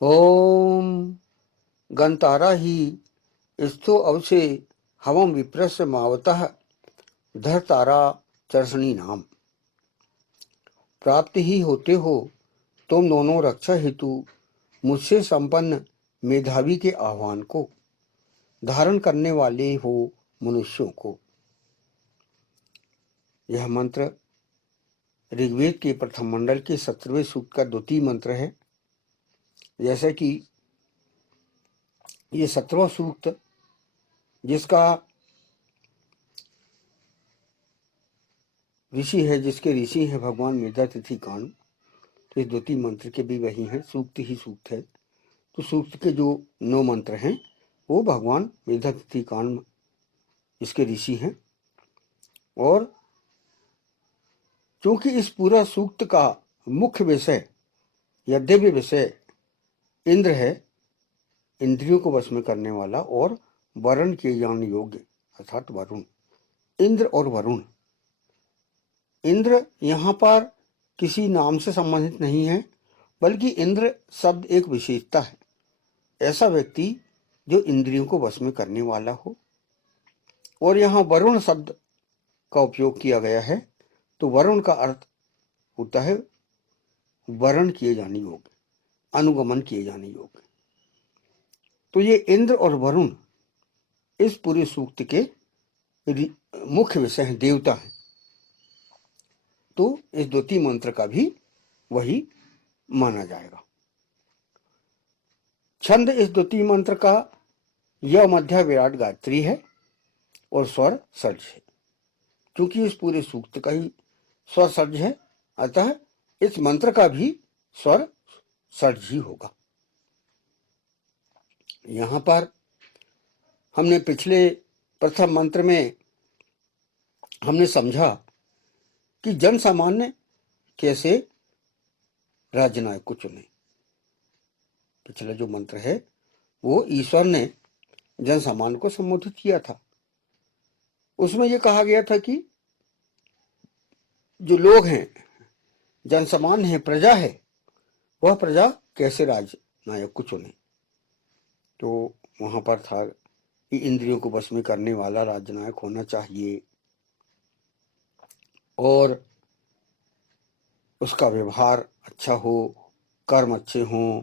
ओम गंतारा ही स्थो अवसे हवम विप्रस्य मावतः धर तारा चर्षणी नाम। प्राप्त ही होते हो तुम दोनों रक्षा हेतु मुझसे संपन्न मेधावी के आह्वान को धारण करने वाले हो मनुष्यों को। यह मंत्र ऋग्वेद के प्रथम मंडल के 17वें सूक्त का द्वितीय मंत्र है। जैसे कि ये 17वां सूक्त जिसका ऋषि है, जिसके ऋषि हैं भगवान मेधातिथि कान, तो इस द्वितीय मंत्र के भी वही हैं, सूक्त ही सूक्त है। तो सूक्त के जो 9 मंत्र हैं वो भगवान मेधातिथि कान इसके ऋषि हैं। और क्योंकि इस पूरा सूक्त का मुख्य विषय या दिव्य विषय इंद्र है, इंद्रियों को वश में करने वाला और वरुण के ज्ञान योग्य अर्थात वरुण, इंद्र और वरुण। इंद्र यहाँ पर किसी नाम से संबंधित नहीं है, बल्कि इंद्र शब्द एक विशेषता है, ऐसा व्यक्ति जो इंद्रियों को वश में करने वाला हो। और यहाँ वरुण शब्द का उपयोग किया गया है, तो वरुण का अर्थ होता है वरण किए जाने योग्य, अनुगमन किए जाने योग्य। तो ये इंद्र और वरुण इस पूरे सूक्त के मुख्य विषय हैं, देवता हैं। तो इस द्वितीय मंत्र का भी वही माना जाएगा। छंद इस द्वितीय मंत्र का य मध्य विराट गायत्री है और स्वर सर्ज है। क्योंकि इस पूरे सूक्त का ही स्वर सर्ज है, अतः इस मंत्र का भी स्वर सर्ज ही होगा। यहां पर हमने पिछले प्रथम मंत्र में हमने समझा कि जन सामान्य कैसे राजनायक को चुने। पिछला जो मंत्र है वो ईश्वर ने जन सामान्य को संबोधित किया था। उसमें यह कहा गया था कि जो लोग हैं, जन सामान्य है, प्रजा है, वह प्रजा कैसे राजनायक को चुने। तो वहां पर था कि इंद्रियों को वश में करने वाला राजनायक होना चाहिए और उसका व्यवहार अच्छा हो, कर्म अच्छे हों,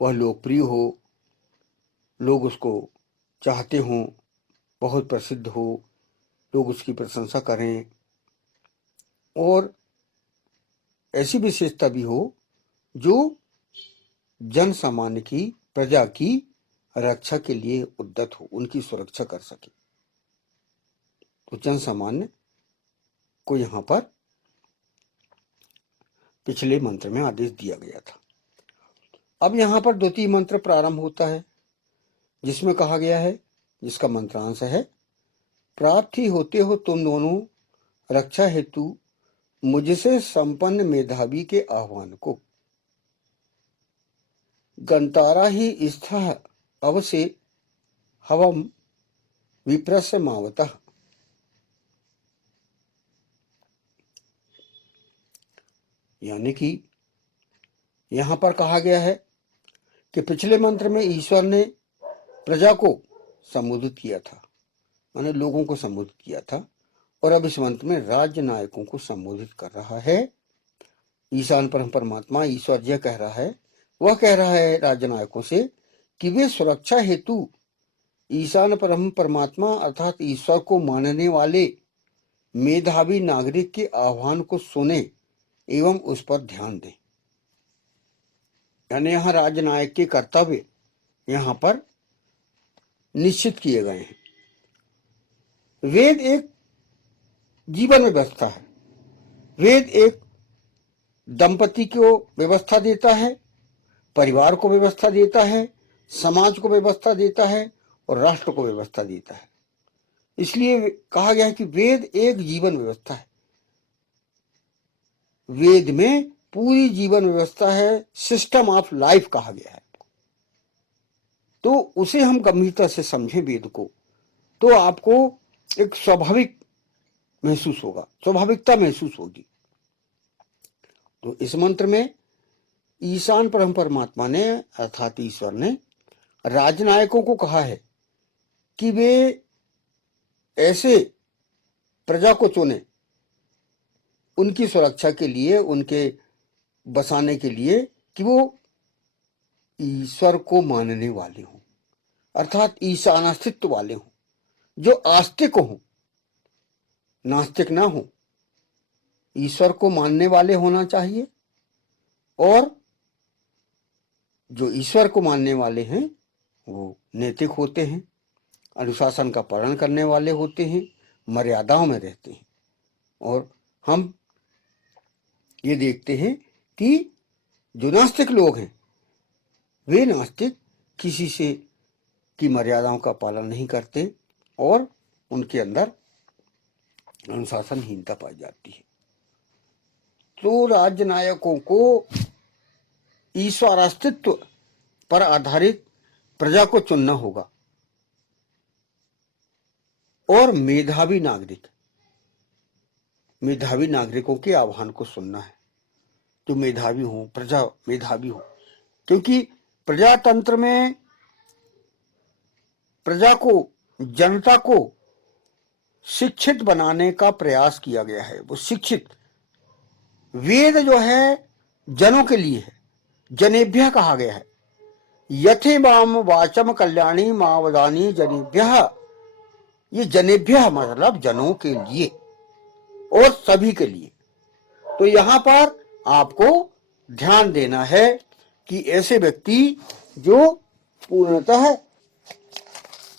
वह लोकप्रिय हो, लोग उसको चाहते हों, बहुत प्रसिद्ध हो, लोग उसकी प्रशंसा करें, और ऐसी विशेषता भी हो जो जन सामान्य की, प्रजा की रक्षा के लिए उद्यत हो, उनकी सुरक्षा कर सके। तो जन सामान्य को यहां पर पिछले मंत्र में आदेश दिया गया था। अब यहां पर द्वितीय मंत्र प्रारंभ होता है, जिसमें कहा गया है, जिसका मंत्रांश है, प्राप्त ही होते हो तुम दोनों रक्षा हेतु मुझसे संपन्न मेधावी के आह्वान को। गंतारा ही स्थः अवसे हवम विप्रस्य मावतः। यानी कि यहां पर कहा गया है कि पिछले मंत्र में ईश्वर ने प्रजा को संबोधित किया था, माने लोगों को संबोधित किया था, और अब इस मंत्र में राज्य नायकों को संबोधित कर रहा है। ईशान परम परमात्मा ईश्वर यह कह रहा है, वह कह रहा है राज्य नायकों से कि वे सुरक्षा हेतु ईशान परम परमात्मा अर्थात ईश्वर को मानने वाले मेधावी नागरिक के आह्वान को सुने एवं उस पर ध्यान दें। यानी यहां राजनायक के कर्तव्य यहां पर निश्चित किए गए हैं। वेद एक जीवन व्यवस्था है, वेद एक दंपति को व्यवस्था देता है, परिवार को व्यवस्था देता है, समाज को व्यवस्था देता है और राष्ट्र को व्यवस्था देता है। इसलिए कहा गया है कि वेद एक जीवन व्यवस्था है। वेद में पूरी जीवन व्यवस्था है, सिस्टम ऑफ लाइफ कहा गया है। तो उसे हम गंभीरता से समझें वेद को, तो आपको एक स्वाभाविक महसूस होगा, स्वाभाविकता महसूस होगी। तो इस मंत्र में ईशान परम परमात्मा ने अर्थात ईश्वर ने राजनायकों को कहा है कि वे ऐसे प्रजा को चुने उनकी सुरक्षा के लिए, उनके बसाने के लिए, कि वो ईश्वर को मानने वाले हों, अर्थात ईशान अस्तित्व वाले हों, जो आस्तिक हों, नास्तिक ना हो, ईश्वर को मानने वाले होना चाहिए। और जो ईश्वर को मानने वाले हैं वो नैतिक होते हैं, अनुशासन का पालन करने वाले होते हैं, मर्यादाओं में रहते हैं। और हम ये देखते हैं कि जो नास्तिक लोग हैं वे नास्तिक किसी से की मर्यादाओं का पालन नहीं करते और उनके अंदर अनुशासनहीनता पाई जाती है। तो राज्य नायकों को ईश्वर अस्तित्व पर आधारित प्रजा को चुनना होगा और मेधावी नागरिकों के आह्वान को सुनना है, जो मेधावी हो, प्रजा मेधावी हो, क्योंकि प्रजातंत्र में प्रजा को, जनता को शिक्षित बनाने का प्रयास किया गया है। वो शिक्षित, वेद जो है जनों के लिए है, जनेभ्यः कहा गया है। यथे माम वाचम कल्याणी मावदानी जनेभ्यः, ये जनेभ्यः मतलब जनों के लिए और सभी के लिए। तो यहां पर आपको ध्यान देना है कि ऐसे व्यक्ति जो पूर्णतः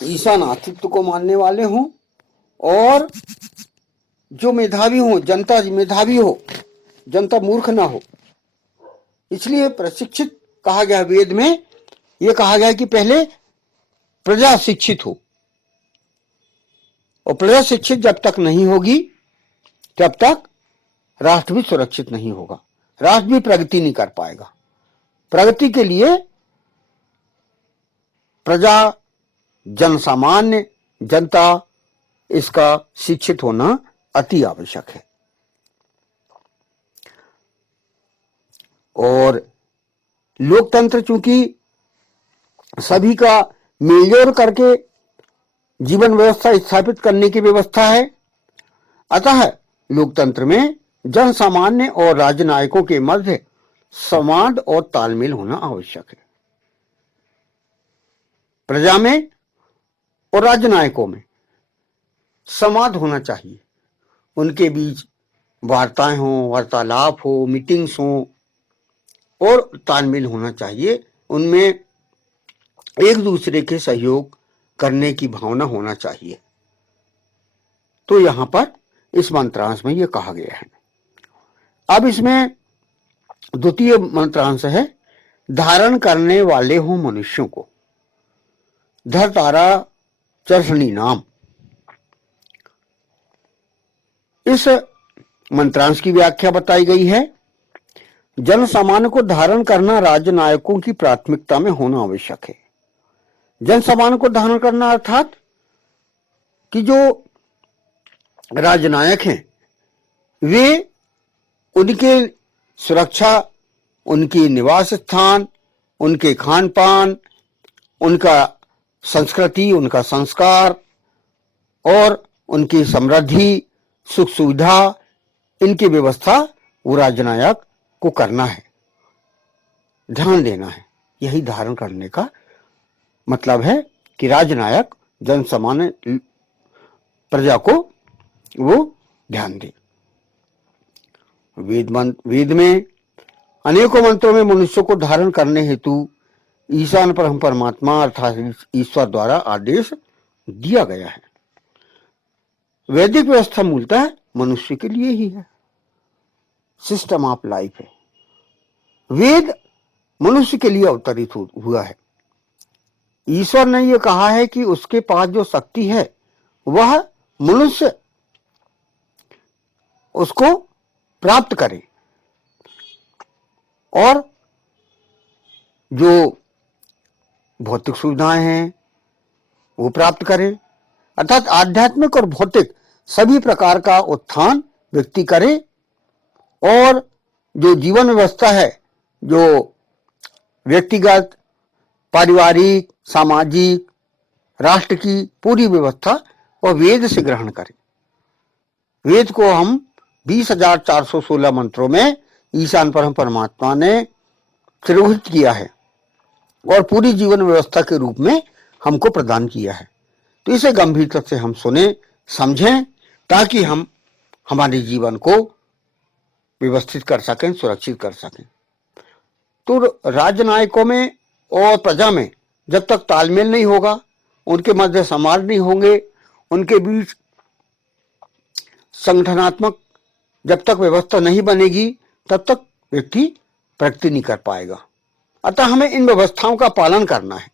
ईशान अस्तित्व को मानने वाले हों और जो मेधावी हो, जनता मेधावी हो, जनता मूर्ख ना हो। इसलिए प्रशिक्षित कहा गया, वेद में यह कहा गया कि पहले प्रजा शिक्षित हो, और प्रजा शिक्षित जब तक नहीं होगी तब तक राष्ट्र भी सुरक्षित नहीं होगा, राष्ट्र भी प्रगति नहीं कर पाएगा। प्रगति के लिए प्रजा, जनसामान्य, जनता, इसका शिक्षित होना अति आवश्यक है। और लोकतंत्र चूंकि सभी का मेलजोल करके जीवन व्यवस्था स्थापित करने की व्यवस्था है, अतः लोकतंत्र में जन सामान्य और राजनायकों के मध्य संवाद और तालमेल होना आवश्यक है। प्रजा में और राजनायकों में संवाद होना चाहिए, उनके बीच वार्ताएं हो, वार्तालाप हो, मीटिंग्स हो और तालमेल होना चाहिए। उनमें एक दूसरे के सहयोग करने की भावना होना चाहिए। तो यहां पर इस मंत्रांश में यह कहा गया है। अब इसमें द्वितीय मंत्रांश है, धारण करने वाले हो मनुष्यों को, धर तारा चर्षणी नाम। इस मंत्रांश की व्याख्या बताई गई है, जन सामान्य को धारण करना राजनायकों की प्राथमिकता में होना आवश्यक है। जन सामान्य को धारण करना अर्थात कि जो राजनायक हैं वे उनके सुरक्षा, उनकी निवास स्थान, उनके खान पान, उनका संस्कृति, उनका संस्कार और उनकी समृद्धि, सुख सुविधा, इनकी व्यवस्था वो राजनायक को करना है, ध्यान देना है। यही धारण करने का मतलब है कि राजनायक जन सामान्य प्रजा को वो ध्यान दे। वेद में अनेकों मंत्रों में मनुष्य को धारण करने हेतु ईशान परमात्मा अर्थात ईश्वर द्वारा आदेश दिया गया है। वैदिक व्यवस्था मूलतः मनुष्य के लिए ही है, सिस्टम ऑफ लाइफ है। वेद मनुष्य के लिए अवतरित हुआ है। ईश्वर ने यह कहा है कि उसके पास जो शक्ति है वह मनुष्य उसको प्राप्त करे और जो भौतिक सुविधाएं हैं वो प्राप्त करे, अर्थात आध्यात्मिक और भौतिक सभी प्रकार का उत्थान व्यक्ति करे और जो जीवन व्यवस्था है जो व्यक्तिगत, पारिवारिक, सामाजिक, राष्ट्र की पूरी व्यवस्था वह वेद से ग्रहण करें। वेद को हम 20,416 मंत्रों में ईशान परम परमात्मा ने त्रिभुज किया है और पूरी जीवन व्यवस्था के रूप में हमको प्रदान किया है। तो इसे गंभीरता से हम सुने, समझें, ताकि हम हमारे जीवन को व्यवस्थित कर सकें, सुरक्षित कर सकें। तो राजनायकों में और प्रजा में जब तक तालमेल नहीं होगा, उनके मध्य संवाद नहीं होंगे, उनके बीच संगठनात्मक जब तक व्यवस्था नहीं बनेगी, तब तक व्यक्ति प्रगति नहीं कर पाएगा। अतः हमें इन व्यवस्थाओं का पालन करना है,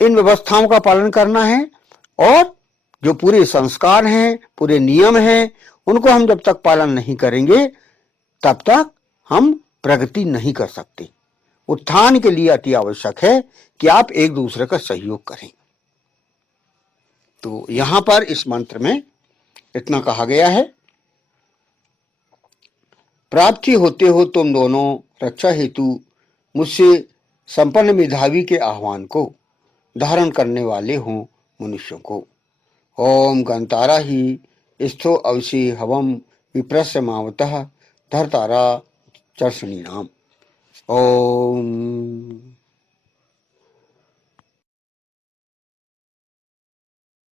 इन व्यवस्थाओं का पालन करना है, और जो पूरे संस्कार हैं, पूरे नियम हैं, उनको हम जब तक पालन नहीं करेंगे तब तक हम प्रगति नहीं कर सकते। उत्थान के लिए अति आवश्यक है कि आप एक दूसरे का सहयोग करें। तो यहां पर इस मंत्र में इतना कहा गया है, प्राप्ति होते हो तुम दोनों रक्षा हेतु मुझसे संपन्न मेधावी के आह्वान को धारण करने वाले हों मनुष्यों को। ओम गंतारा ही स्थो अवशी हवम विप्रस्य मावतः धरतारा चर्षणी नाम। ओम।